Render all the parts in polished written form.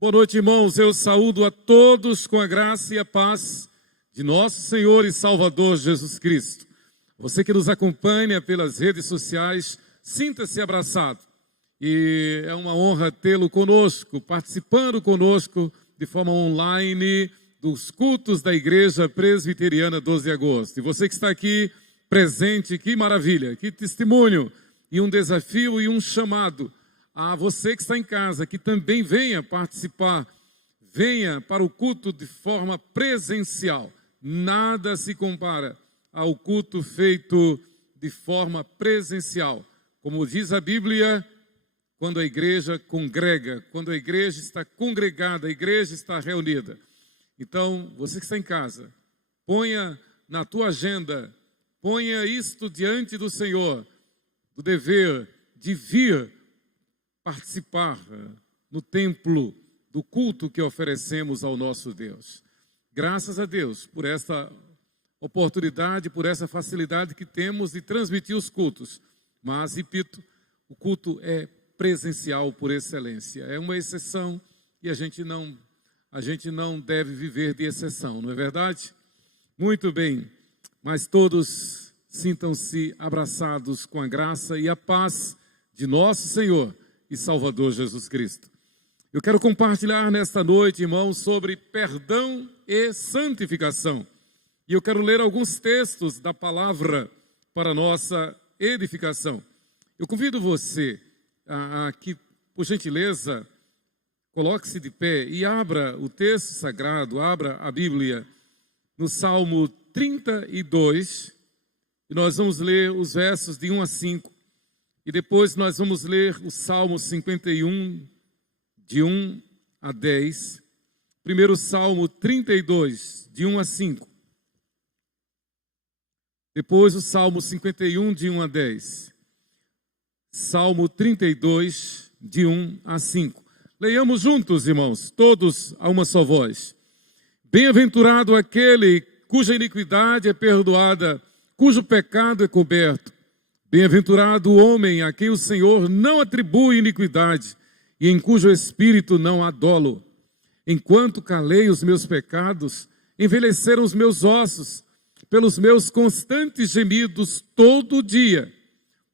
Boa noite, irmãos. Eu saúdo a todos com a graça e a paz de nosso Senhor e Salvador Jesus Cristo. Você que nos acompanha pelas redes sociais, sinta-se abraçado. E é uma honra tê-lo conosco, participando conosco de forma online dos cultos da Igreja Presbiteriana 12 de Agosto. E você que está aqui presente, que maravilha, que testemunho e um desafio e um chamado a você que está em casa, que também venha participar, venha para o culto de forma presencial. Nada se compara ao culto feito de forma presencial. Como diz a Bíblia, quando a igreja congrega, quando a igreja está congregada, a igreja está reunida. Então, você que está em casa, ponha na tua agenda, ponha isto diante do Senhor, do dever de vir participar no templo do culto que oferecemos ao nosso Deus. Graças a Deus por esta oportunidade, por essa facilidade que temos de transmitir os cultos. Mas, repito, o culto é presencial por excelência. É uma exceção e a gente não deve viver de exceção, não é verdade? Muito bem, mas todos sintam-se abraçados com a graça e a paz de nosso Senhor e Salvador Jesus Cristo. Eu quero compartilhar nesta noite, irmãos, sobre perdão e santificação. E eu quero ler alguns textos da palavra para nossa edificação. Eu convido você a que, por gentileza, coloque-se de pé e abra o texto sagrado, abra a Bíblia no Salmo 32, e nós vamos ler os versos de 1 a 5. E depois nós vamos ler o Salmo 51, de 1 a 10. Primeiro Salmo 32, de 1 a 5. Depois o Salmo 51, de 1 a 10. Salmo 32, de 1 a 5. Leiamos juntos, irmãos, todos a uma só voz. Bem-aventurado aquele cuja iniquidade é perdoada, cujo pecado é coberto. Bem-aventurado o homem a quem o Senhor não atribui iniquidade e em cujo espírito não há dolo. Enquanto calei os meus pecados, envelheceram os meus ossos, pelos meus constantes gemidos todo o dia,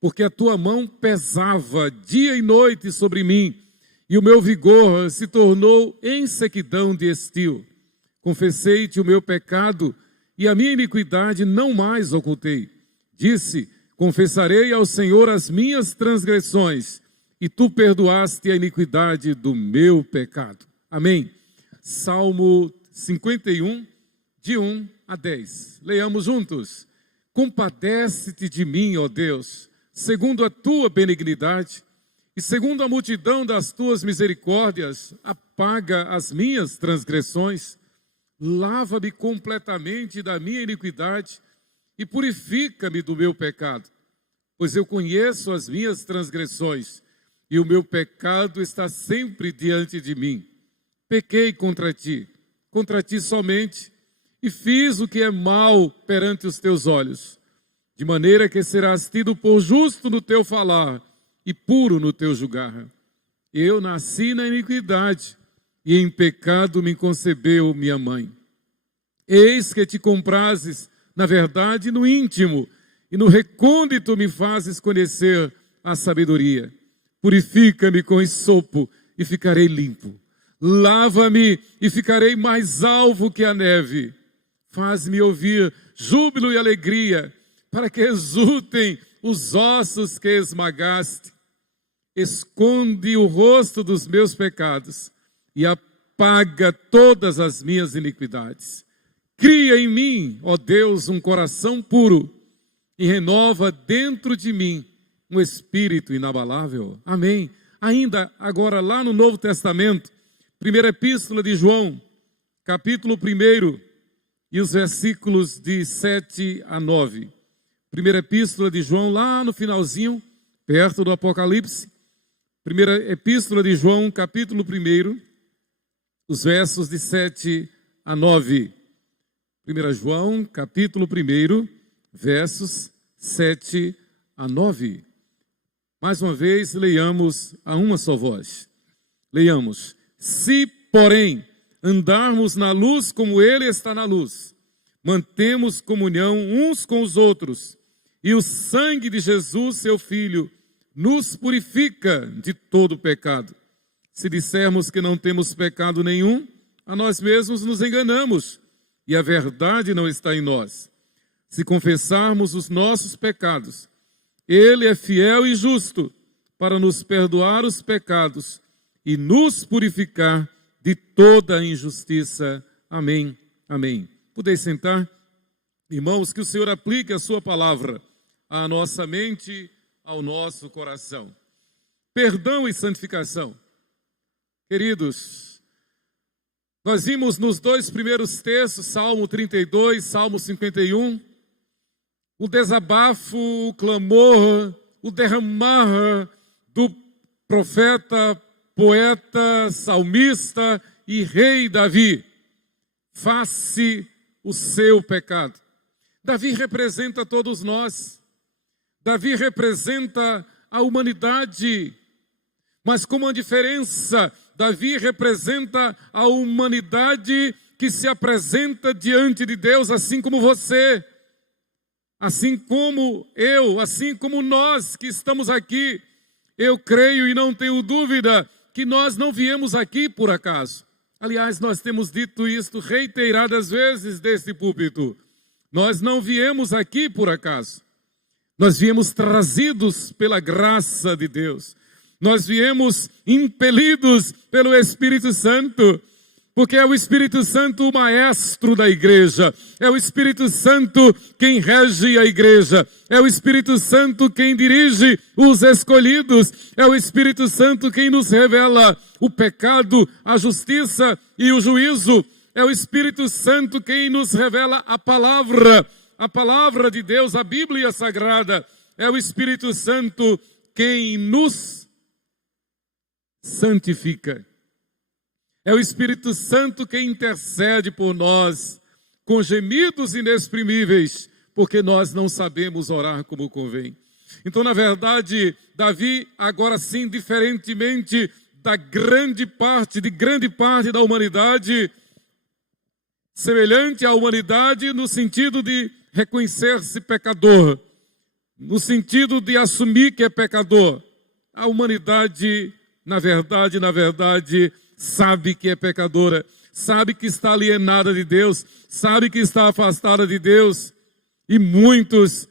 porque a tua mão pesava dia e noite sobre mim, e o meu vigor se tornou em sequidão de estio. Confessei-te o meu pecado, e a minha iniquidade não mais ocultei. Disse: confessarei ao Senhor as minhas transgressões, e tu perdoaste a iniquidade do meu pecado. Amém. Salmo 51, de 1 a 10. Leiamos juntos. Compadece-te de mim, ó Deus, segundo a tua benignidade, e segundo a multidão das tuas misericórdias, apaga as minhas transgressões, lava-me completamente da minha iniquidade, e purifica-me do meu pecado, pois eu conheço as minhas transgressões, e o meu pecado está sempre diante de mim. Pequei contra ti somente, e fiz o que é mal perante os teus olhos, de maneira que serás tido por justo no teu falar, e puro no teu julgar. Eu nasci na iniquidade, e em pecado me concebeu minha mãe. Eis que te comprases na verdade, no íntimo, e no recôndito me fazes conhecer a sabedoria. Purifica-me com esopo e ficarei limpo. Lava-me e ficarei mais alvo que a neve. Faz-me ouvir júbilo e alegria, para que exultem os ossos que esmagaste. Esconde o rosto dos meus pecados e apaga todas as minhas iniquidades. Cria em mim, ó Deus, um coração puro e renova dentro de mim um espírito inabalável. Amém. Ainda agora lá no Novo Testamento, primeira epístola de João, capítulo 1 e os versículos de 7 a 9. Primeira epístola de João, lá no finalzinho, perto do Apocalipse. Primeira epístola de João, capítulo 1, os versos de 7 a 9. 1 João, capítulo 1, versos 7 a 9. Mais uma vez, leiamos a uma só voz. Leiamos. Se, porém, andarmos na luz como Ele está na luz, mantemos comunhão uns com os outros, e o sangue de Jesus, seu Filho, nos purifica de todo pecado. Se dissermos que não temos pecado nenhum, a nós mesmos nos enganamos, e a verdade não está em nós. Se confessarmos os nossos pecados, Ele é fiel e justo para nos perdoar os pecados e nos purificar de toda a injustiça. Amém. Amém. Podeis sentar? Irmãos, que o Senhor aplique a sua palavra à nossa mente, ao nosso coração. Perdão e santificação. Queridos, nós vimos nos dois primeiros textos, Salmo 32, Salmo 51, o desabafo, o clamor, o derramar do profeta, poeta, salmista e rei Davi, face o seu pecado. Davi representa todos nós. Davi representa a humanidade. Mas com uma diferença, Davi representa a humanidade que se apresenta diante de Deus, assim como você, assim como eu, assim como nós que estamos aqui. Eu creio e não tenho dúvida que nós não viemos aqui por acaso. Aliás, nós temos dito isto reiteradas vezes deste púlpito. Nós não viemos aqui por acaso. Nós viemos trazidos pela graça de Deus. Nós viemos impelidos pelo Espírito Santo, porque é o Espírito Santo o maestro da igreja, é o Espírito Santo quem rege a igreja, é o Espírito Santo quem dirige os escolhidos, é o Espírito Santo quem nos revela o pecado, a justiça e o juízo, é o Espírito Santo quem nos revela a palavra de Deus, a Bíblia Sagrada, é o Espírito Santo quem nos santifica. É o Espírito Santo quem intercede por nós, com gemidos inexprimíveis, porque nós não sabemos orar como convém. Então, na verdade, Davi, agora sim, diferentemente de grande parte da humanidade, semelhante à humanidade no sentido de reconhecer-se pecador, no sentido de assumir que é pecador. A humanidade, na verdade, sabe que é pecadora, sabe que está alienada de Deus, sabe que está afastada de Deus. E muitos,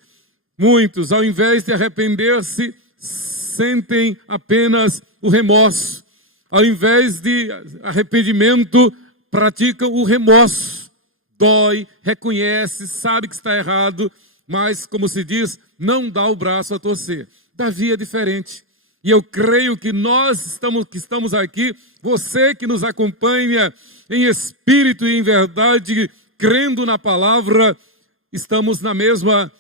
ao invés de arrepender-se, sentem apenas o remorso. Ao invés de arrependimento, praticam o remorso. Dói, reconhece, sabe que está errado, mas, como se diz, não dá o braço a torcer. Davi é diferente. E eu creio que nós que estamos aqui, você que nos acompanha em espírito e em verdade, crendo na palavra, estamos na mesma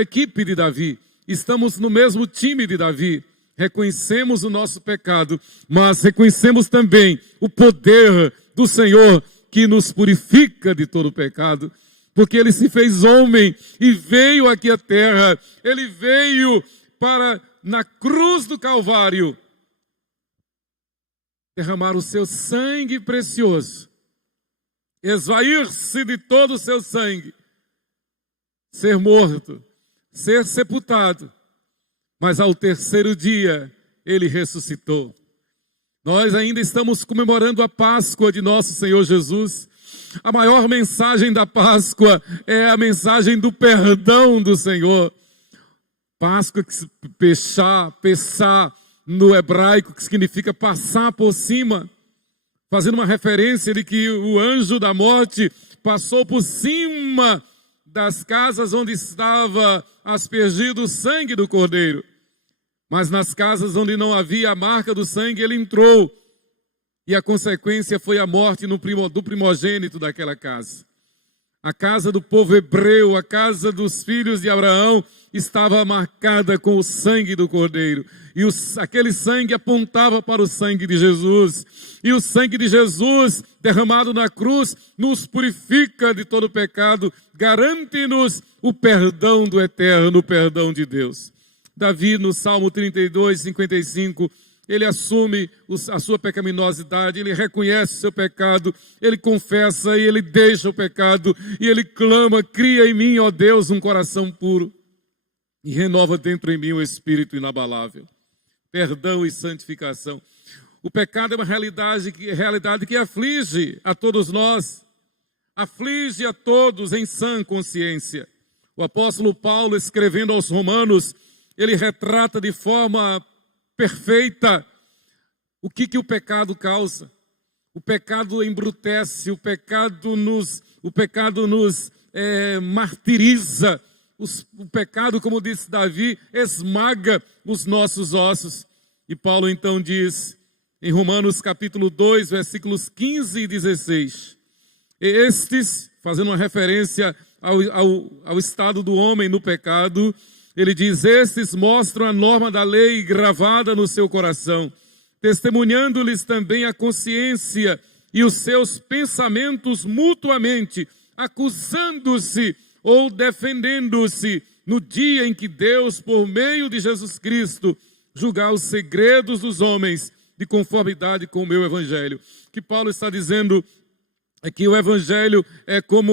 equipe de Davi, estamos no mesmo time de Davi. Reconhecemos o nosso pecado, mas reconhecemos também o poder do Senhor que nos purifica de todo pecado, porque Ele se fez homem e veio aqui à terra, Ele veio para, na cruz do Calvário, derramar o seu sangue precioso, esvair-se de todo o seu sangue, ser morto, ser sepultado, mas ao terceiro dia Ele ressuscitou. Nós ainda estamos comemorando a Páscoa de nosso Senhor Jesus. A maior mensagem da Páscoa é a mensagem do perdão do Senhor. Páscoa, que pessar no hebraico, que significa passar por cima, fazendo uma referência de que o anjo da morte passou por cima das casas onde estava aspergido o sangue do Cordeiro. Mas nas casas onde não havia a marca do sangue, ele entrou. E a consequência foi a morte do primogênito daquela casa. A casa do povo hebreu, a casa dos filhos de Abraão, estava marcada com o sangue do Cordeiro. E aquele sangue apontava para o sangue de Jesus. E o sangue de Jesus, derramado na cruz, nos purifica de todo pecado, garante-nos o perdão do eterno, o perdão de Deus. Davi, no Salmo 32, 55, ele assume a sua pecaminosidade, ele reconhece o seu pecado, ele confessa e ele deixa o pecado, e ele clama: cria em mim, ó Deus, um coração puro, e renova dentro em mim um espírito inabalável. Perdão e santificação. O pecado é uma realidade que aflige a todos nós, aflige a todos em sã consciência. O apóstolo Paulo, escrevendo aos Romanos, ele retrata de forma perfeita o que o pecado causa. O pecado embrutece, o pecado nos martiriza. O pecado, como disse Davi, esmaga os nossos ossos. E Paulo então diz, em Romanos capítulo 2, versículos 15 e 16, estes, fazendo uma referência ao estado do homem no pecado, ele diz: estes mostram a norma da lei gravada no seu coração, testemunhando-lhes também a consciência e os seus pensamentos mutuamente, acusando-se ou defendendo-se no dia em que Deus, por meio de Jesus Cristo, julgar os segredos dos homens de conformidade com o meu evangelho. O que Paulo está dizendo é que o evangelho é como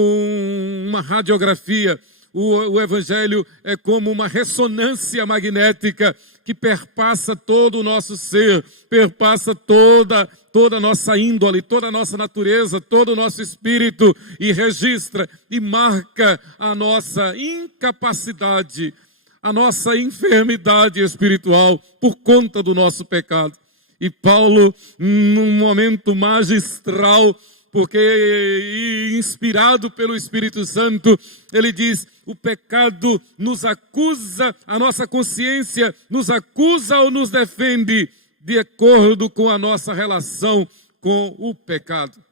uma radiografia, o evangelho é como uma ressonância magnética que perpassa todo o nosso ser, perpassa toda a nossa índole, toda a nossa natureza, todo o nosso espírito, e registra e marca a nossa incapacidade, a nossa enfermidade espiritual por conta do nosso pecado. E Paulo, num momento magistral, porque inspirado pelo Espírito Santo, ele diz: o pecado nos acusa, a nossa consciência nos acusa ou nos defende de acordo com a nossa relação com o pecado.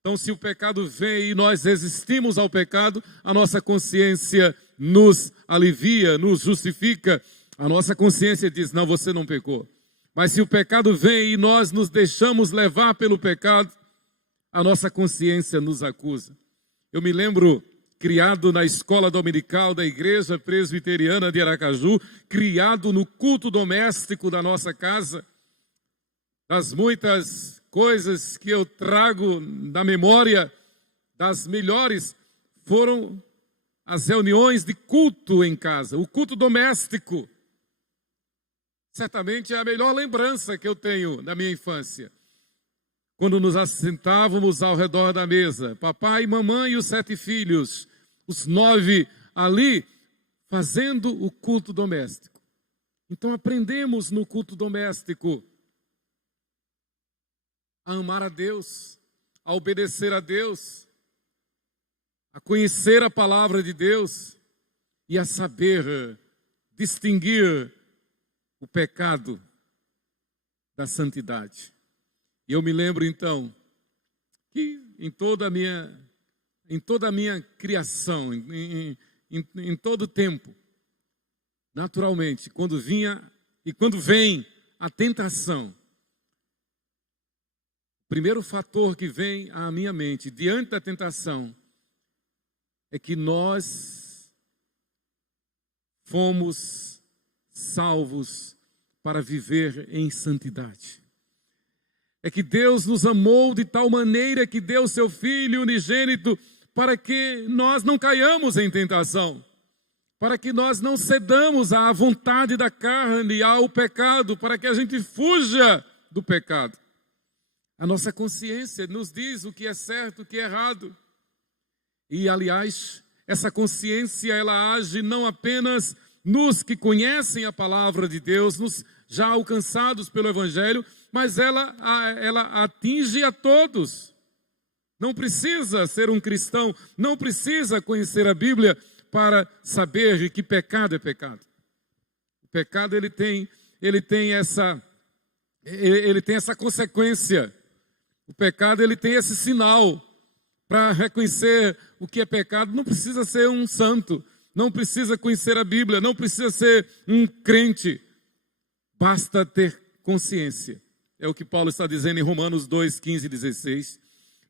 Então, se o pecado vem e nós resistimos ao pecado, a nossa consciência nos alivia, nos justifica. A nossa consciência diz: não, você não pecou. Mas se o pecado vem e nós nos deixamos levar pelo pecado, a nossa consciência nos acusa. Eu me lembro, criado na escola dominical da Igreja Presbiteriana de Aracaju, criado no culto doméstico da nossa casa, das muitas coisas que eu trago da memória, das melhores foram as reuniões de culto em casa, o culto doméstico. Certamente é a melhor lembrança que eu tenho da minha infância. Quando nos assentávamos ao redor da mesa, papai, mamãe e os 7 filhos, os 9 ali, fazendo o culto doméstico. Então aprendemos no culto doméstico a amar a Deus, a obedecer a Deus, a conhecer a palavra de Deus e a saber distinguir o pecado da santidade. E eu me lembro então que em toda a minha criação, em todo o tempo, naturalmente, quando vem a tentação, o primeiro fator que vem à minha mente diante da tentação é que nós fomos salvos para viver em santidade. É que Deus nos amou de tal maneira que deu seu Filho unigênito para que nós não caiamos em tentação, para que nós não cedamos à vontade da carne, ao pecado, para que a gente fuja do pecado. A nossa consciência nos diz o que é certo, o que é errado. E, aliás, essa consciência, ela age não apenas nos que conhecem a palavra de Deus, nos já alcançados pelo Evangelho, mas ela atinge a todos. Não precisa ser um cristão, não precisa conhecer a Bíblia para saber que pecado é pecado. O pecado ele tem essa consequência. O pecado ele tem esse sinal. Para reconhecer o que é pecado, não precisa ser um santo, não precisa conhecer a Bíblia, não precisa ser um crente. Basta ter consciência. É o que Paulo está dizendo em Romanos 2, 15 e 16.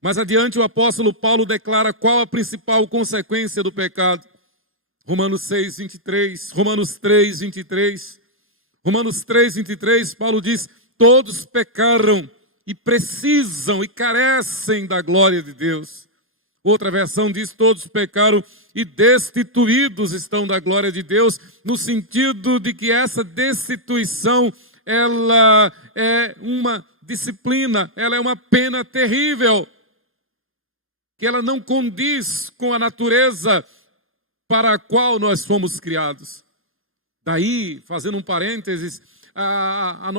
Mais adiante o apóstolo Paulo declara qual a principal consequência do pecado. Romanos 6, 23, Romanos 3, 23. Romanos 3, 23, Paulo diz: todos pecaram e precisam e carecem da glória de Deus. Outra versão diz: todos pecaram e destituídos estão da glória de Deus, no sentido de que essa destituição, ela é uma disciplina, ela é uma pena terrível, que ela não condiz com a natureza para a qual nós fomos criados. Daí, fazendo um parênteses, a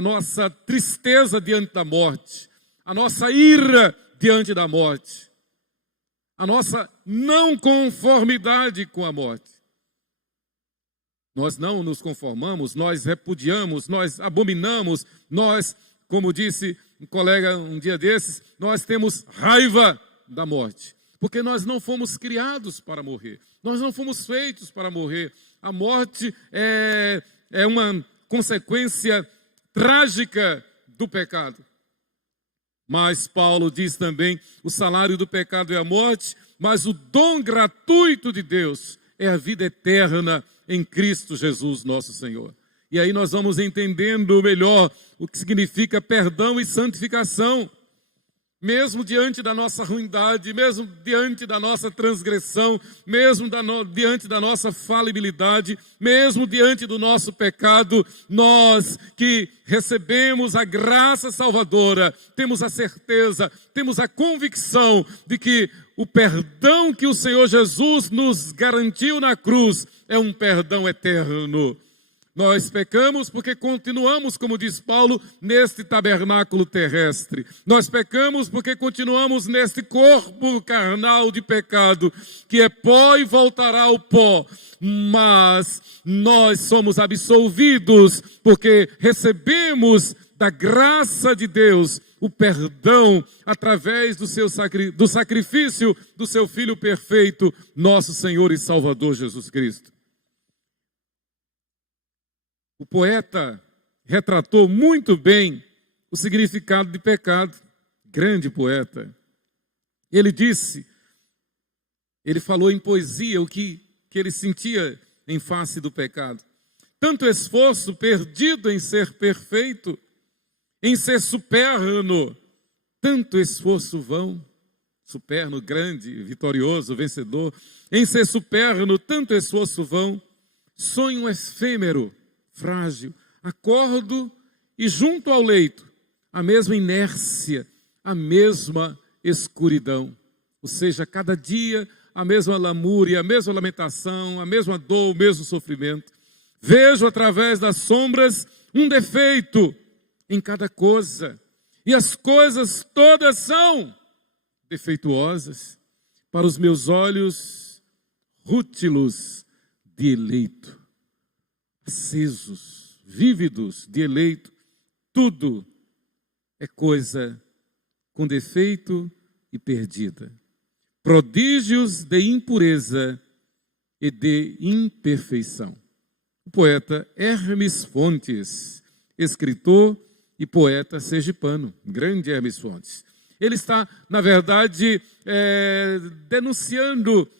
nossa tristeza diante da morte, a nossa ira diante da morte, a nossa não conformidade com a morte. Nós não nos conformamos, nós repudiamos, nós abominamos, nós, como disse um colega um dia desses, nós temos raiva da morte, porque nós não fomos criados para morrer, nós não fomos feitos para morrer. A morte é uma consequência trágica do pecado. Mas Paulo diz também: o salário do pecado é a morte, mas o dom gratuito de Deus é a vida eterna em Cristo Jesus, nosso Senhor. E aí nós vamos entendendo melhor o que significa perdão e santificação. Mesmo diante da nossa ruindade, mesmo diante da nossa transgressão, mesmo diante da nossa falibilidade, mesmo diante do nosso pecado, nós que recebemos a graça salvadora, temos a certeza, temos a convicção de que o perdão que o Senhor Jesus nos garantiu na cruz é um perdão eterno. Nós pecamos porque continuamos, como diz Paulo, neste tabernáculo terrestre. Nós pecamos porque continuamos neste corpo carnal de pecado, que é pó e voltará ao pó. Mas nós somos absolvidos porque recebemos da graça de Deus o perdão através do sacrifício do seu Filho perfeito, nosso Senhor e Salvador Jesus Cristo. O poeta retratou muito bem o significado de pecado. Grande poeta. Ele falou em poesia o que ele sentia em face do pecado. Tanto esforço perdido em ser perfeito, em ser superno, tanto esforço vão, superno, grande, vitorioso, vencedor, em ser superno, tanto esforço vão, sonho efêmero, frágil, acordo e junto ao leito, a mesma inércia, a mesma escuridão. Ou seja, cada dia a mesma lamúria, a mesma lamentação, a mesma dor, o mesmo sofrimento. Vejo através das sombras um defeito em cada coisa, e as coisas todas são defeituosas para os meus olhos rútilos de eleito. Acesos, vívidos de eleito, tudo é coisa com defeito e perdida. Prodígios de impureza e de imperfeição. O poeta Hermes Fontes, escritor e poeta sergipano, grande Hermes Fontes. Ele está, na verdade, denunciando,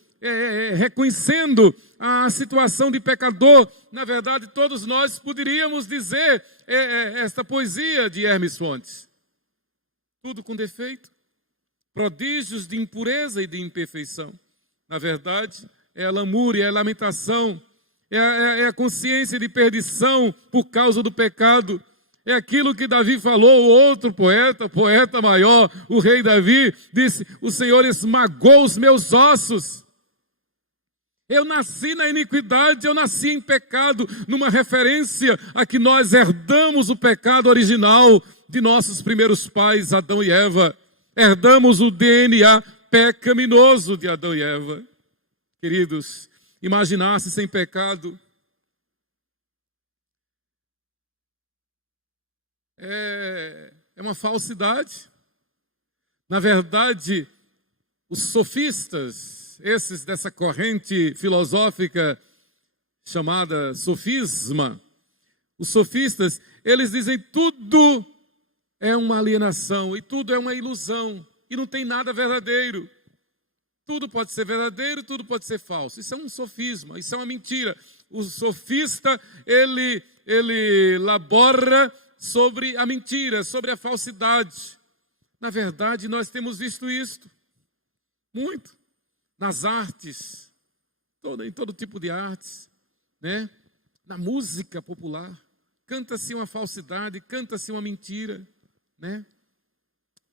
reconhecendo a situação de pecador. Na verdade, todos nós poderíamos dizer esta poesia de Hermes Fontes. Tudo com defeito, prodígios de impureza e de imperfeição. Na verdade, é a lamúria, é a lamentação, é a consciência de perdição por causa do pecado. É aquilo que Davi falou, o outro poeta maior, o rei Davi, disse: o Senhor esmagou os meus ossos. Eu nasci na iniquidade, eu nasci em pecado, numa referência a que nós herdamos o pecado original de nossos primeiros pais, Adão e Eva. Herdamos o DNA pecaminoso de Adão e Eva. Queridos, imaginar-se sem pecado é uma falsidade. Na verdade, os sofistas, esses dessa corrente filosófica chamada sofisma, os sofistas, eles dizem tudo é uma alienação e tudo é uma ilusão e não tem nada verdadeiro. Tudo pode ser verdadeiro, tudo pode ser falso. Isso é um sofisma, isso é uma mentira. O sofista, ele ele labora sobre a mentira, sobre a falsidade. Na verdade, nós temos visto isto muito nas artes, em todo tipo de artes, né? Na música popular, canta-se uma falsidade, canta-se uma mentira, né?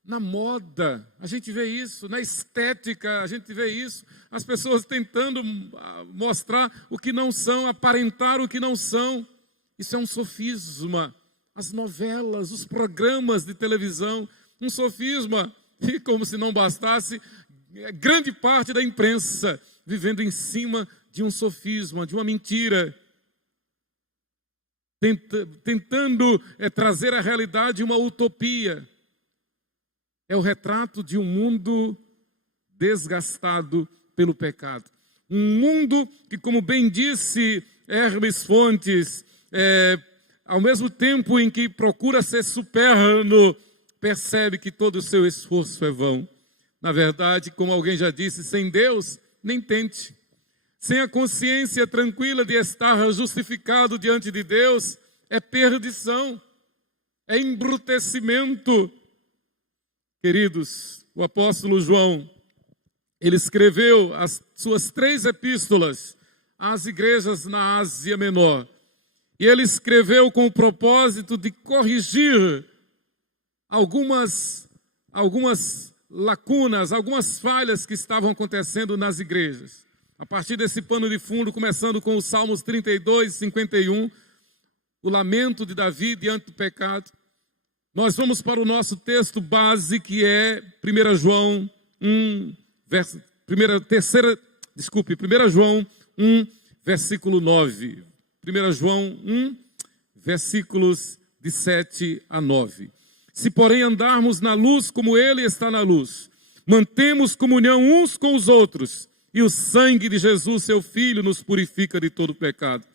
Na moda, a gente vê isso, na estética, a gente vê isso, as pessoas tentando mostrar o que não são, aparentar o que não são. Isso é um sofisma. As novelas, os programas de televisão, um sofisma. E como se não bastasse, grande parte da imprensa vivendo em cima de um sofisma, de uma mentira, tentando trazer à realidade uma utopia. É o retrato de um mundo desgastado pelo pecado. Um mundo que, como bem disse Hermes Fontes, ao mesmo tempo em que procura ser superno, percebe que todo o seu esforço é vão. Na verdade, como alguém já disse, sem Deus, nem tente. Sem a consciência tranquila de estar justificado diante de Deus, é perdição, é embrutecimento. Queridos, o apóstolo João, ele escreveu as suas 3 epístolas às igrejas na Ásia Menor. E ele escreveu com o propósito de corrigir algumas lacunas, algumas falhas que estavam acontecendo nas igrejas. A partir desse pano de fundo, começando com os Salmos 32 e 51, o lamento de Davi diante do pecado, nós vamos para o nosso texto base, que é 1 João 1, versículo 9. 1 João 1, versículos de 7 a 9. Se, porém, andarmos na luz como Ele está na luz, mantemos comunhão uns com os outros, e o sangue de Jesus, seu Filho, nos purifica de todo pecado.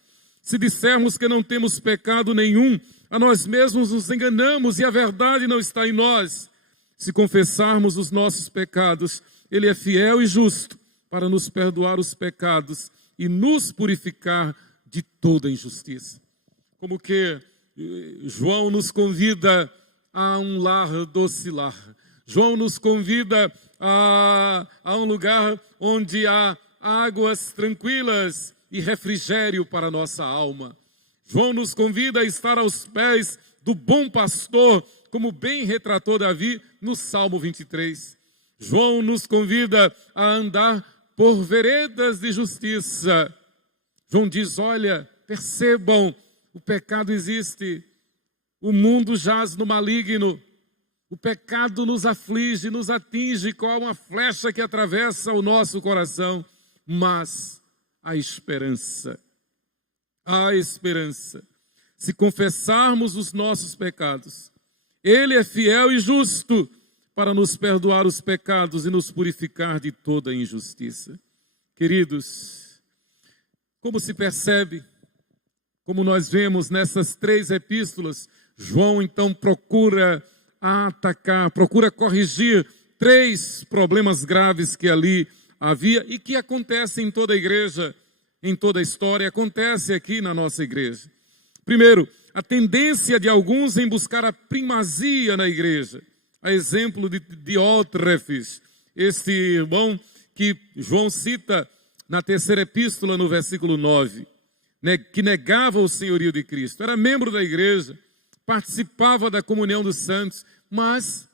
Se dissermos que não temos pecado nenhum, a nós mesmos nos enganamos e a verdade não está em nós. Se confessarmos os nossos pecados, Ele é fiel e justo para nos perdoar os pecados e nos purificar de toda injustiça. Como que João nos convida a um lar docilar. João nos convida a um lugar onde há águas tranquilas e refrigério para a nossa alma. João nos convida a estar aos pés do bom pastor, como bem retratou Davi no Salmo 23. João nos convida a andar por veredas de justiça. João diz, olha, percebam, o pecado existe, o mundo jaz no maligno, o pecado nos aflige, nos atinge como uma flecha que atravessa o nosso coração, mas há esperança. Há esperança. Se confessarmos os nossos pecados, Ele é fiel e justo para nos perdoar os pecados e nos purificar de toda injustiça. Queridos, como se percebe, como nós vemos nessas 3 epístolas, João então procura atacar, procura corrigir 3 problemas graves que ali havia e que acontecem em toda a igreja, em toda a história, acontece aqui na nossa igreja. Primeiro, a tendência de alguns em buscar a primazia na igreja. A exemplo de Diótrefes, este irmão que João cita na 3ª epístola, no versículo 9, que negava o senhorio de Cristo. Era membro da igreja, participava da comunhão dos santos, mas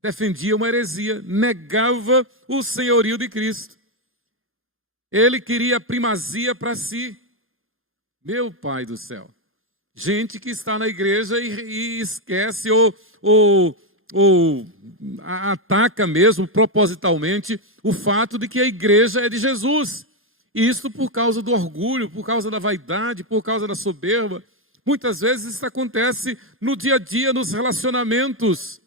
defendia uma heresia, negava o senhorio de Cristo. Ele queria a primazia para si. Meu Pai do céu. Gente que está na igreja e esquece ou ataca mesmo propositalmente o fato de que a igreja é de Jesus. E isso por causa do orgulho, por causa da vaidade, por causa da soberba. Muitas vezes isso acontece no dia a dia, nos relacionamentos,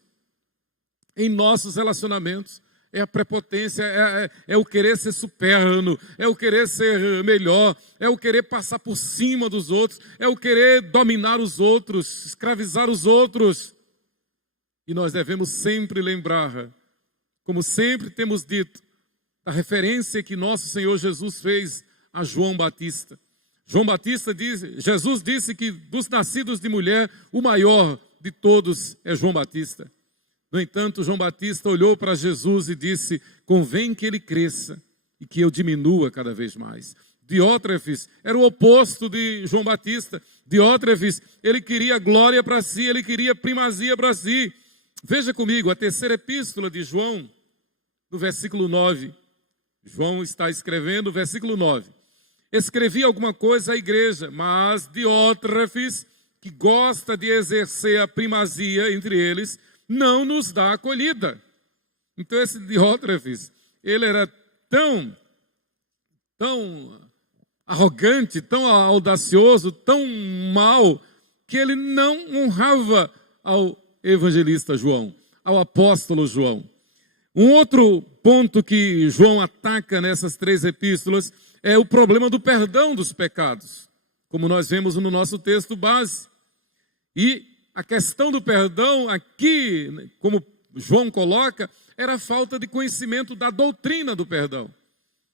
em nossos relacionamentos. É a prepotência, é o querer ser superno, é o querer ser melhor, é o querer passar por cima dos outros, é o querer dominar os outros, escravizar os outros. E nós devemos sempre lembrar, como sempre temos dito, da referência que nosso Senhor Jesus fez a João Batista. Jesus disse que dos nascidos de mulher, o maior de todos é João Batista. No entanto, João Batista olhou para Jesus e disse: convém que ele cresça e que eu diminua cada vez mais. Diótrefes era o oposto de João Batista. Diótrefes, ele queria glória para si, ele queria primazia para si. Veja comigo, a terceira epístola de João, no versículo 9. João está escrevendo, versículo 9. Escrevi alguma coisa à igreja, mas Diótrefes, que gosta de exercer a primazia entre eles, não nos dá acolhida. Então esse Diótrefes, ele era tão arrogante, tão audacioso, tão mau, que ele não honrava ao evangelista João, ao apóstolo João. Um outro ponto que João ataca nessas 3 epístolas é o problema do perdão dos pecados, como nós vemos no nosso texto base. E a questão do perdão aqui, como João coloca, era a falta de conhecimento da doutrina do perdão.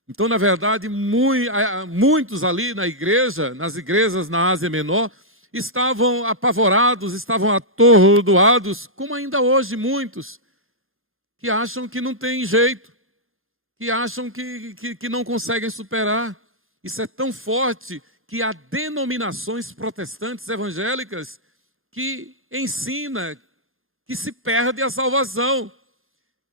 Então, na verdade, muitos ali na igreja, nas igrejas na Ásia Menor, estavam apavorados, estavam atordoados, como ainda hoje muitos, que acham que não tem jeito, que acham que não conseguem superar. Isso é tão forte que há denominações protestantes evangélicas que ensina que se perde a salvação.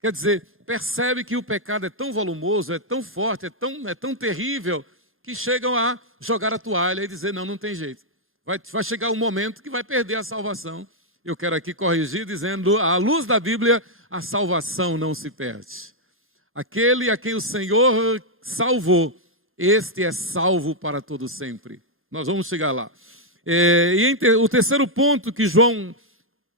Quer dizer, percebe que o pecado é tão volumoso, é tão forte, é tão terrível, que chegam a jogar a toalha e dizer: não tem jeito. Vai chegar um momento que vai perder a salvação. Eu quero aqui corrigir dizendo, à luz da Bíblia, a salvação não se perde. Aquele a quem o Senhor salvou, este é salvo para todo sempre. Nós vamos chegar lá. O terceiro ponto que João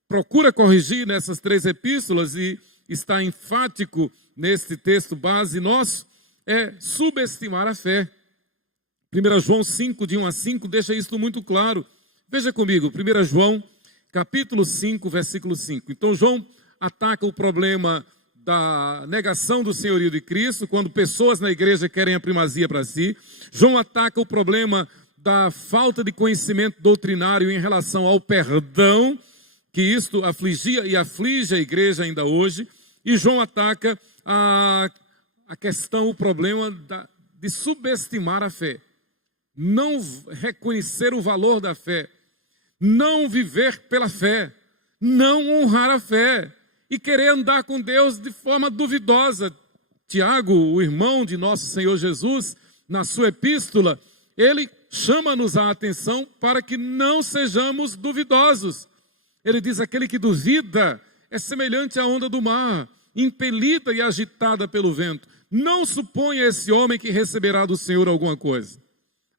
procura corrigir nessas 3 epístolas, e está enfático neste texto base nosso, é subestimar a fé. 1 João 5, de 1 a 5, deixa isso muito claro. Veja comigo, 1 João, capítulo 5, versículo 5. Então, João ataca o problema da negação do senhorio de Cristo, quando pessoas na igreja querem a primazia para si. João ataca o problema da falta de conhecimento doutrinário em relação ao perdão, que isto afligia e aflige a igreja ainda hoje. E João ataca a questão, o problema de subestimar a fé, não reconhecer o valor da fé, não viver pela fé, não honrar a fé e querer andar com Deus de forma duvidosa. Tiago, o irmão de nosso Senhor Jesus, na sua epístola, ele chama-nos a atenção para que não sejamos duvidosos. Ele diz: aquele que duvida é semelhante à onda do mar, impelida e agitada pelo vento. Não suponha esse homem que receberá do Senhor alguma coisa.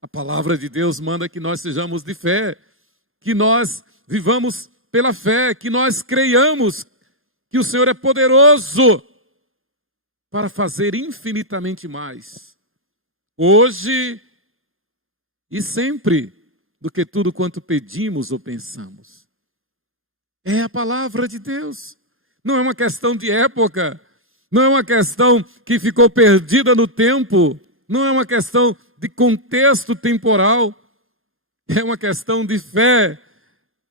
A palavra de Deus manda que nós sejamos de fé, que nós vivamos pela fé, que nós creiamos que o Senhor é poderoso para fazer infinitamente mais, hoje e sempre, do que tudo quanto pedimos ou pensamos. É a palavra de Deus. Não é uma questão de época, não é uma questão que ficou perdida no tempo, não é uma questão de contexto temporal, é uma questão de fé,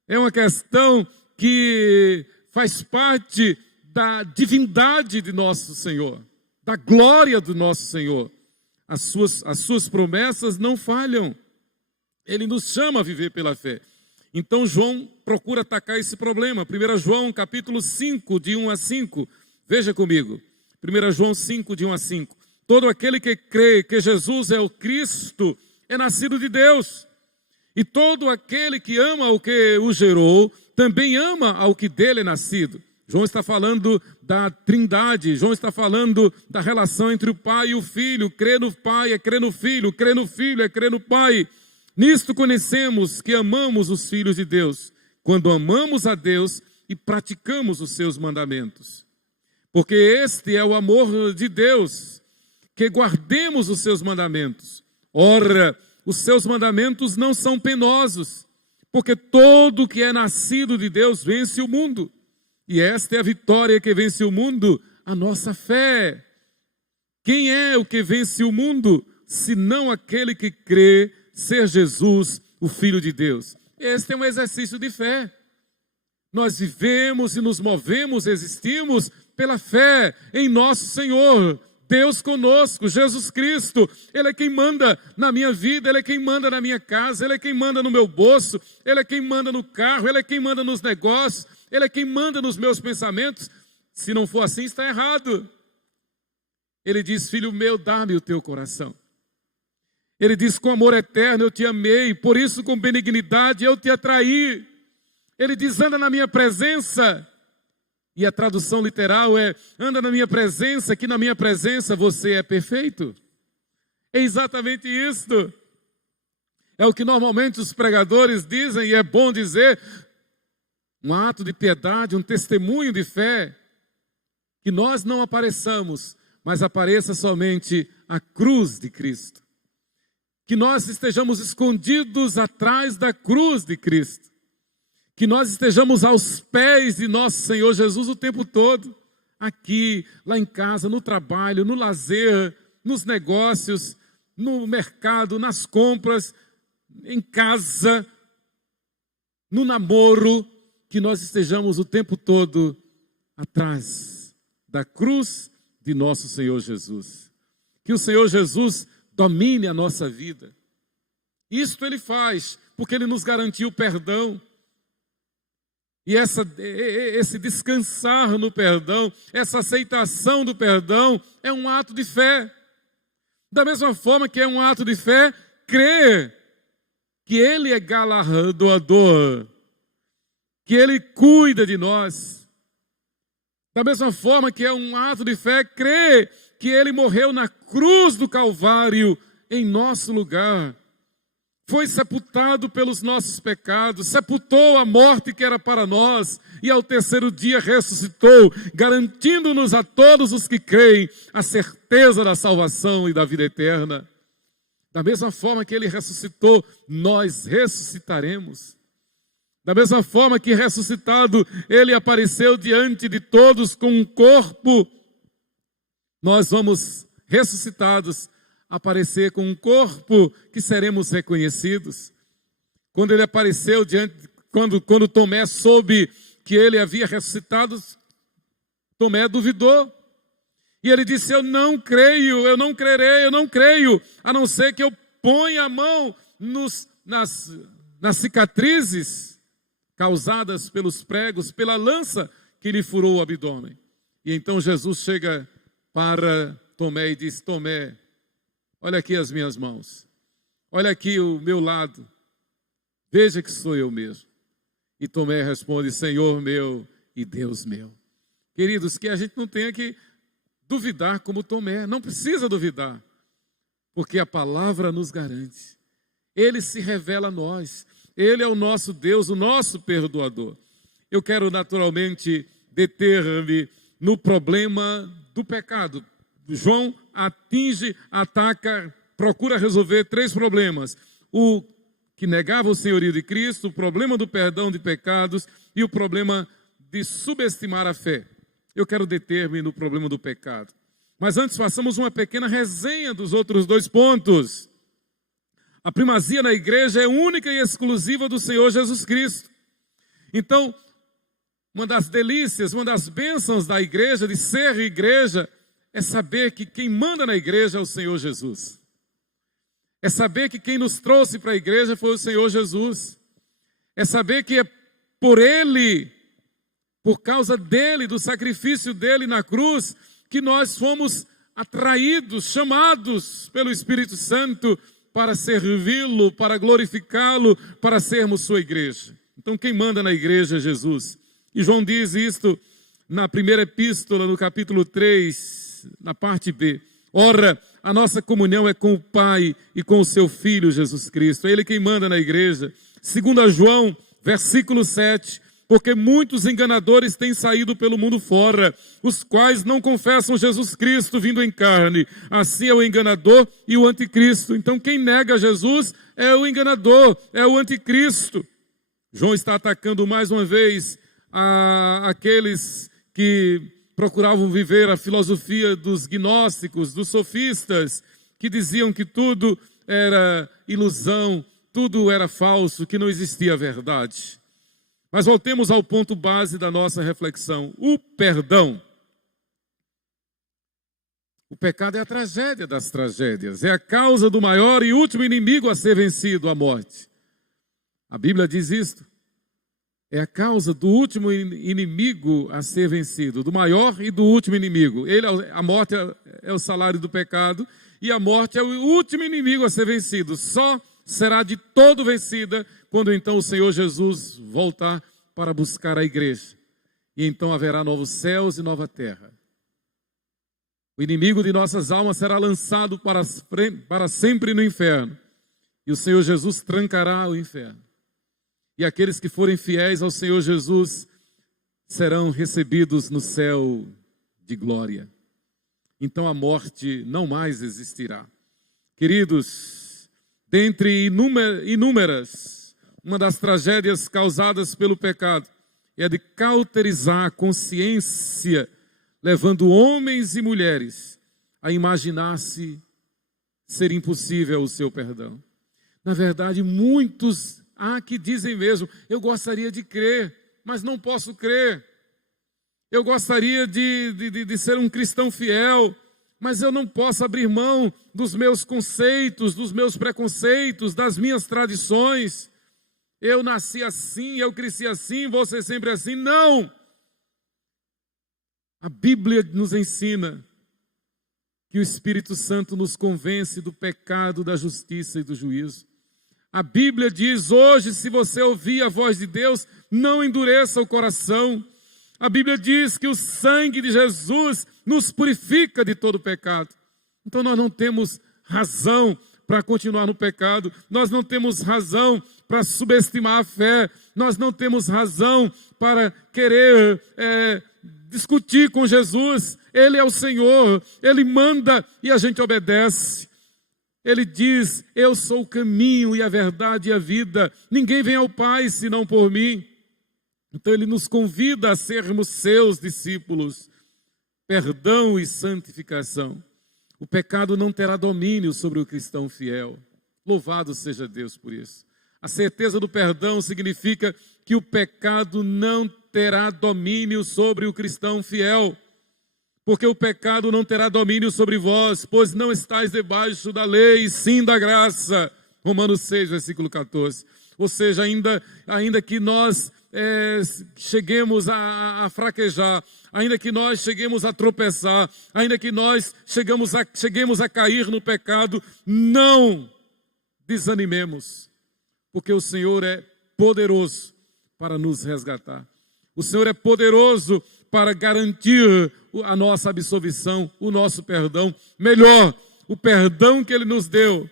é uma questão que faz parte da divindade de nosso Senhor, da glória do nosso Senhor. As suas promessas não falham. Ele nos chama a viver pela fé. Então João procura atacar esse problema. 1 João capítulo 5, de 1 a 5. Veja comigo. 1 João 5, de 1 a 5. Todo aquele que crê que Jesus é o Cristo é nascido de Deus. E todo aquele que ama o que o gerou, também ama ao que dele é nascido. João está falando da trindade, João está falando da relação entre o Pai e o Filho. Crer no Pai é crer no Filho, crer no Filho é crer no Pai. Nisto conhecemos que amamos os filhos de Deus, quando amamos a Deus e praticamos os seus mandamentos. Porque este é o amor de Deus, que guardemos os seus mandamentos. Ora, os seus mandamentos não são penosos, porque todo que é nascido de Deus vence o mundo. E esta é a vitória que vence o mundo, a nossa fé. Quem é o que vence o mundo, senão aquele que crê ser Jesus o Filho de Deus. Este é um exercício de fé. Nós vivemos e nos movemos, existimos pela fé em nosso Senhor, Deus conosco, Jesus Cristo. Ele é quem manda na minha vida, Ele é quem manda na minha casa, Ele é quem manda no meu bolso, Ele é quem manda no carro, Ele é quem manda nos negócios, Ele é quem manda nos meus pensamentos. Se não for assim, está errado. Ele diz: filho meu, dá-me o teu coração. Ele diz: com amor eterno eu te amei, por isso com benignidade eu te atraí. Ele diz: anda na minha presença. E a tradução literal é: anda na minha presença, que na minha presença você é perfeito. É exatamente isto. É o que normalmente os pregadores dizem, e é bom dizer, um ato de piedade, um testemunho de fé, que nós não apareçamos, mas apareça somente a cruz de Cristo. Que nós estejamos escondidos atrás da cruz de Cristo. Que nós estejamos aos pés de nosso Senhor Jesus o tempo todo. Aqui, lá em casa, no trabalho, no lazer, nos negócios, no mercado, nas compras, em casa, no namoro. Que nós estejamos o tempo todo atrás da cruz de nosso Senhor Jesus. Que o Senhor Jesus domine a nossa vida. Isto Ele faz porque Ele nos garantiu perdão. E esse descansar no perdão, essa aceitação do perdão é um ato de fé. Da mesma forma que é um ato de fé, crer que Ele é galardoador, que Ele cuida de nós. Da mesma forma que é um ato de fé, crer que Ele morreu na cruz do Calvário em nosso lugar. Foi sepultado pelos nossos pecados, sepultou a morte que era para nós e ao terceiro dia ressuscitou, garantindo-nos a todos os que creem a certeza da salvação e da vida eterna. Da mesma forma que Ele ressuscitou, nós ressuscitaremos. Da mesma forma que ressuscitado, Ele apareceu diante de todos com um corpo, nós vamos ressuscitados aparecer com um corpo que seremos reconhecidos. Quando Ele apareceu quando Tomé soube que Ele havia ressuscitado, Tomé duvidou. E ele disse: eu não creio, eu não crerei, eu não creio, a não ser que eu ponha a mão nas cicatrizes causadas pelos pregos, pela lança que lhe furou o abdômen. E então Jesus chega para Tomé e diz: Tomé, olha aqui as minhas mãos, olha aqui o meu lado, veja que sou eu mesmo. E Tomé responde: Senhor meu e Deus meu. Queridos, que a gente não tenha que duvidar como Tomé, não precisa duvidar, porque a palavra nos garante. Ele se revela a nós, Ele é o nosso Deus, o nosso perdoador. Eu quero naturalmente deter-me no problema do pecado. João ataca, procura resolver 3 problemas. O que negava o senhorio de Cristo, o problema do perdão de pecados e o problema de subestimar a fé. Eu quero deter-me no problema do pecado. Mas antes façamos uma pequena resenha dos outros 2 pontos. A primazia na igreja é única e exclusiva do Senhor Jesus Cristo. Então, uma das delícias, uma das bênçãos da igreja, de ser igreja, é saber que quem manda na igreja é o Senhor Jesus. É saber que quem nos trouxe para a igreja foi o Senhor Jesus. É saber que é por Ele, por causa dEle, do sacrifício dEle na cruz, que nós fomos atraídos, chamados pelo Espírito Santo para servi-lo, para glorificá-lo, para sermos sua igreja. Então quem manda na igreja é Jesus. E João diz isto na primeira epístola, no capítulo 3, na parte B. Ora, a nossa comunhão é com o Pai e com o seu Filho Jesus Cristo. É Ele quem manda na igreja. 2 João, versículo 7. Porque muitos enganadores têm saído pelo mundo fora, os quais não confessam Jesus Cristo vindo em carne. Assim é o enganador e o anticristo. Então quem nega Jesus é o enganador, é o anticristo. João está atacando mais uma vez aqueles que procuravam viver a filosofia dos gnósticos, dos sofistas, que diziam que tudo era ilusão, tudo era falso, que não existia verdade. Mas voltemos ao ponto base da nossa reflexão: o perdão. O pecado é a tragédia das tragédias, é a causa do maior e último inimigo a ser vencido, a morte. A Bíblia diz isto. É a causa do último inimigo a ser vencido, do maior e do último inimigo. A morte é o salário do pecado e a morte é o último inimigo a ser vencido. Só será de todo vencida quando então o Senhor Jesus voltar para buscar a igreja. E então haverá novos céus e nova terra. O inimigo de nossas almas será lançado para sempre no inferno. E o Senhor Jesus trancará o inferno. E aqueles que forem fiéis ao Senhor Jesus serão recebidos no céu de glória. Então a morte não mais existirá. Queridos, dentre inúmeras, uma das tragédias causadas pelo pecado é a de cauterizar a consciência, levando homens e mulheres a imaginar-se ser impossível o seu perdão. Na verdade, muitos que dizem mesmo: eu gostaria de crer, mas não posso crer. Eu gostaria de ser um cristão fiel, mas eu não posso abrir mão dos meus conceitos, dos meus preconceitos, das minhas tradições. Eu nasci assim, eu cresci assim, vou ser sempre assim. Não! A Bíblia nos ensina que o Espírito Santo nos convence do pecado, da justiça e do juízo. A Bíblia diz hoje, se você ouvir a voz de Deus, não endureça o coração. A Bíblia diz que o sangue de Jesus nos purifica de todo pecado. Então nós não temos razão para continuar no pecado, nós não temos razão para subestimar a fé, nós não temos razão para querer discutir com Jesus. Ele é o Senhor, Ele manda e a gente obedece. Ele diz: eu sou o caminho e a verdade e a vida, ninguém vem ao Pai senão por mim. Então Ele nos convida a sermos seus discípulos. Perdão e santificação. O pecado não terá domínio sobre o cristão fiel. Louvado seja Deus por isso. A certeza do perdão significa que o pecado não terá domínio sobre o cristão fiel. Porque o pecado não terá domínio sobre vós, pois não estáis debaixo da lei, sim da graça. Romanos 6, versículo 14. Ou seja, ainda que nós cheguemos a fraquejar, ainda que nós cheguemos a tropeçar, ainda que nós cheguemos a cair no pecado, não desanimemos, porque o Senhor é poderoso para nos resgatar. O Senhor é poderoso para garantir a nossa absolvição, o nosso perdão. Melhor, o perdão que Ele nos deu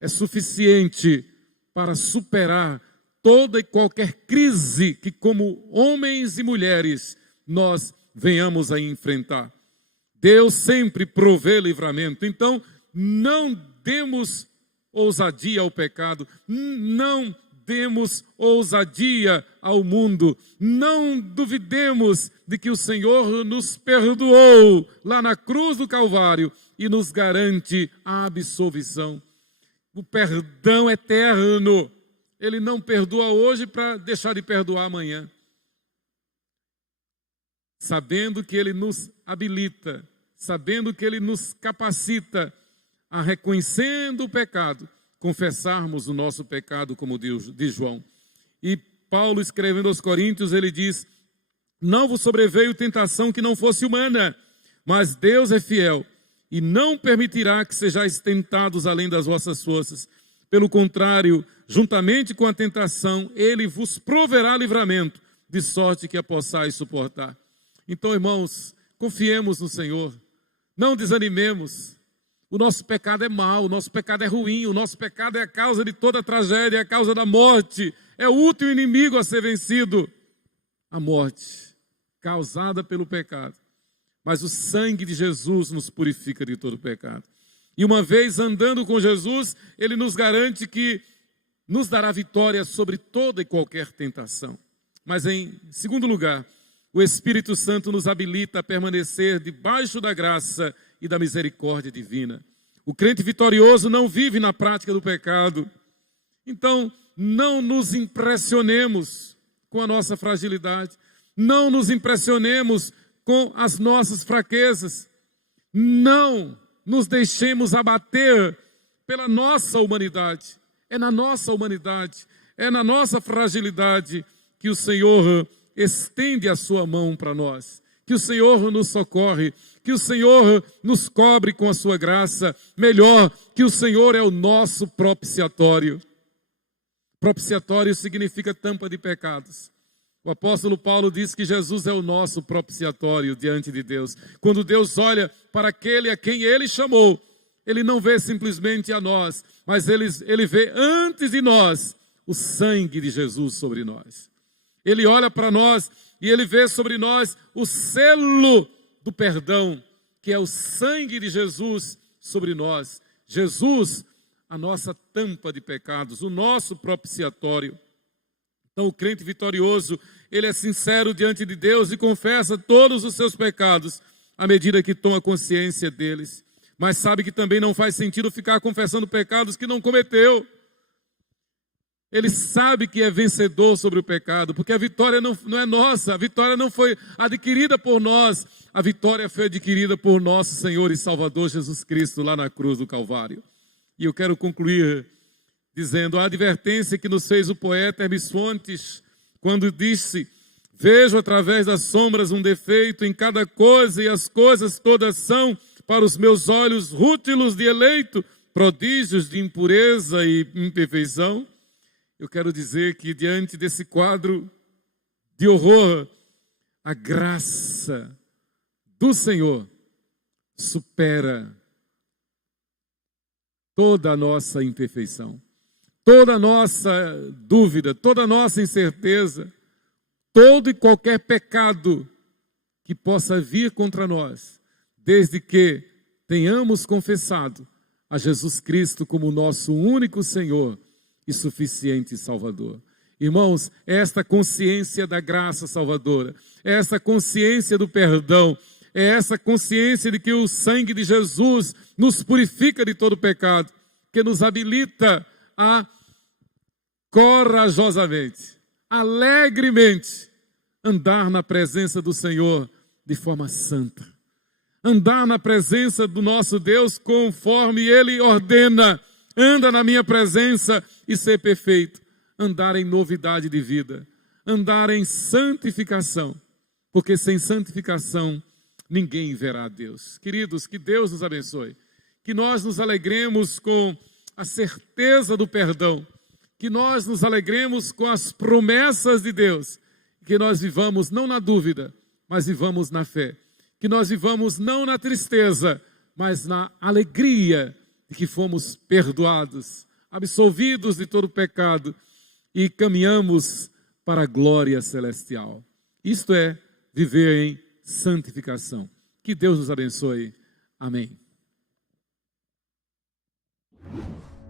é suficiente para superar toda e qualquer crise que, como homens e mulheres, nós venhamos a enfrentar. Deus sempre provê livramento. Então, não demos ousadia ao pecado, não demos ousadia ao mundo, não duvidemos de que o Senhor nos perdoou lá na cruz do Calvário e nos garante a absolvição. O perdão eterno, Ele não perdoa hoje para deixar de perdoar amanhã. Sabendo que Ele nos habilita, sabendo que Ele nos capacita a, reconhecendo o pecado, confessarmos o nosso pecado, como diz João. E Paulo, escrevendo aos Coríntios, ele diz: não vos sobreveio tentação que não fosse humana, mas Deus é fiel e não permitirá que sejais tentados além das vossas forças. Pelo contrário, juntamente com a tentação, Ele vos proverá livramento, de sorte que a possais suportar. Então, irmãos, confiemos no Senhor, não desanimemos. O nosso pecado é mau, o nosso pecado é ruim, o nosso pecado é a causa de toda tragédia, é a causa da morte, é o último inimigo a ser vencido, a morte causada pelo pecado. Mas o sangue de Jesus nos purifica de todo pecado. E uma vez andando com Jesus, Ele nos garante que nos dará vitória sobre toda e qualquer tentação. Mas em segundo lugar, o Espírito Santo nos habilita a permanecer debaixo da graça e da misericórdia divina. O crente vitorioso não vive na prática do pecado. Então, não nos impressionemos com a nossa fragilidade. Não nos impressionemos com as nossas fraquezas. Não nos deixemos abater pela nossa humanidade. É na nossa humanidade, é na nossa fragilidade que o Senhor estende a sua mão para nós. Que o Senhor nos socorre, que o Senhor nos cobre com a sua graça. Melhor, que o Senhor é o nosso propiciatório. Propiciatório significa tampa de pecados. O apóstolo Paulo diz que Jesus é o nosso propiciatório diante de Deus. Quando Deus olha para aquele a quem Ele chamou, Ele não vê simplesmente a nós, mas Ele vê antes de nós o sangue de Jesus sobre nós. Ele olha para nós e Ele vê sobre nós o selo do perdão, que é o sangue de Jesus sobre nós. Jesus, a nossa tampa de pecados, o nosso propiciatório. Então o crente vitorioso, ele é sincero diante de Deus e confessa todos os seus pecados à medida que toma consciência deles. Mas sabe que também não faz sentido ficar confessando pecados que não cometeu. Ele sabe que é vencedor sobre o pecado, porque a vitória não é nossa, a vitória não foi adquirida por nós, a vitória foi adquirida por nosso Senhor e Salvador Jesus Cristo lá na cruz do Calvário. E eu quero concluir dizendo a advertência que nos fez o poeta Hermes Fontes, quando disse: vejo através das sombras um defeito em cada coisa, e as coisas todas são, para os meus olhos, rútilos de eleito, prodígios de impureza e imperfeição. Eu quero dizer que diante desse quadro de horror, a graça do Senhor supera toda a nossa imperfeição, toda a nossa dúvida, toda a nossa incerteza, todo e qualquer pecado que possa vir contra nós, desde que tenhamos confessado a Jesus Cristo como nosso único Senhor e suficiente Salvador. Irmãos, esta consciência da graça salvadora, essa consciência do perdão, é essa consciência de que o sangue de Jesus nos purifica de todo pecado, que nos habilita a corajosamente, alegremente, andar na presença do Senhor de forma santa. Andar na presença do nosso Deus conforme Ele ordena. Anda na minha presença e ser perfeito. Andar em novidade de vida. Andar em santificação. Porque sem santificação ninguém verá a Deus. Queridos, que Deus nos abençoe. Que nós nos alegremos com a certeza do perdão. Que nós nos alegremos com as promessas de Deus. Que nós vivamos não na dúvida, mas vivamos na fé. Que nós vivamos não na tristeza, mas na alegria de que fomos perdoados, absolvidos de todo pecado e caminhamos para a glória celestial. Isto é viver em santificação. Que Deus nos abençoe. Amém.